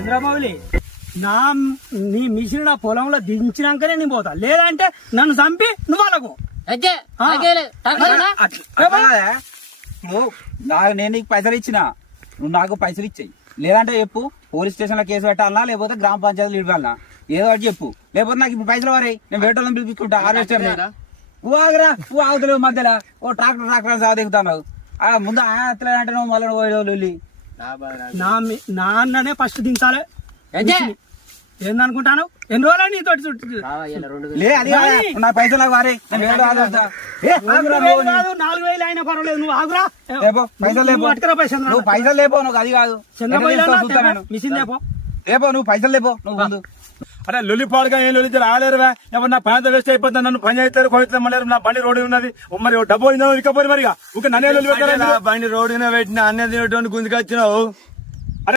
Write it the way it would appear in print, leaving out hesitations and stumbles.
చంద్రమౌళి నీ మిషన్ నా పొలంలో దించినాకనే నేను పోతా, లేదంటే నన్ను చంపి నువ్వు వాళ్ళకు నేను నీకు పైసలు ఇచ్చినా, నువ్వు నాకు పైసలు ఇచ్చాయి. లేదంటే చెప్పు, పోలీస్ స్టేషన్ లో కేసు పెట్టాలనా లేకపోతే గ్రామ పంచాయతీలు ఇవ్వాలనా, ఏదో ఒకటి చెప్పు. లేకపోతే నాకు ఇప్పుడు పైసలు వారాయి, నేను వేటోళ్ళని పిలిపించుకుంటా. హార్వెస్టర్ నువ్వు ఆగరా, నువ్వు ఆగుతలేవు మధ్యలో. ఓ ట్రాక్టర్ సాగుతావు ముందు అంటే నువ్వు మళ్ళీ పోయేవాళ్ళు. నాన్ననే ఫస్ట్ దించాలి. ఏందనుకుంటాను ఎన్ని రోజులు నీతో నా పైసలు వారే 4,000 అయినా పర్వాలేదు, నువ్వు ఆగురా. నువ్వు పైసలు లేపో, నువ్వు అది కాదు మిషన్ లేపో, నువ్వు పైసలు లేపో. నువ్వు ముందు అరే లొల్లిపాడుగా ఏం లొల్లి రాలేరువా, ఎవరు నా ప్రాంత వేస్ట్ అయిపోతుంది. నన్ను పని చేస్తారు కొడుతారు, మళ్ళీ నా బండి రోడ్డు ఉన్నది. మరి డబ్బు ఇకపోయి మరిగా నన్నే లొల్లి పెట్టారు. బండి రోడ్డునే పెట్టిన అన్నీ గుంజుకొచ్చినావు.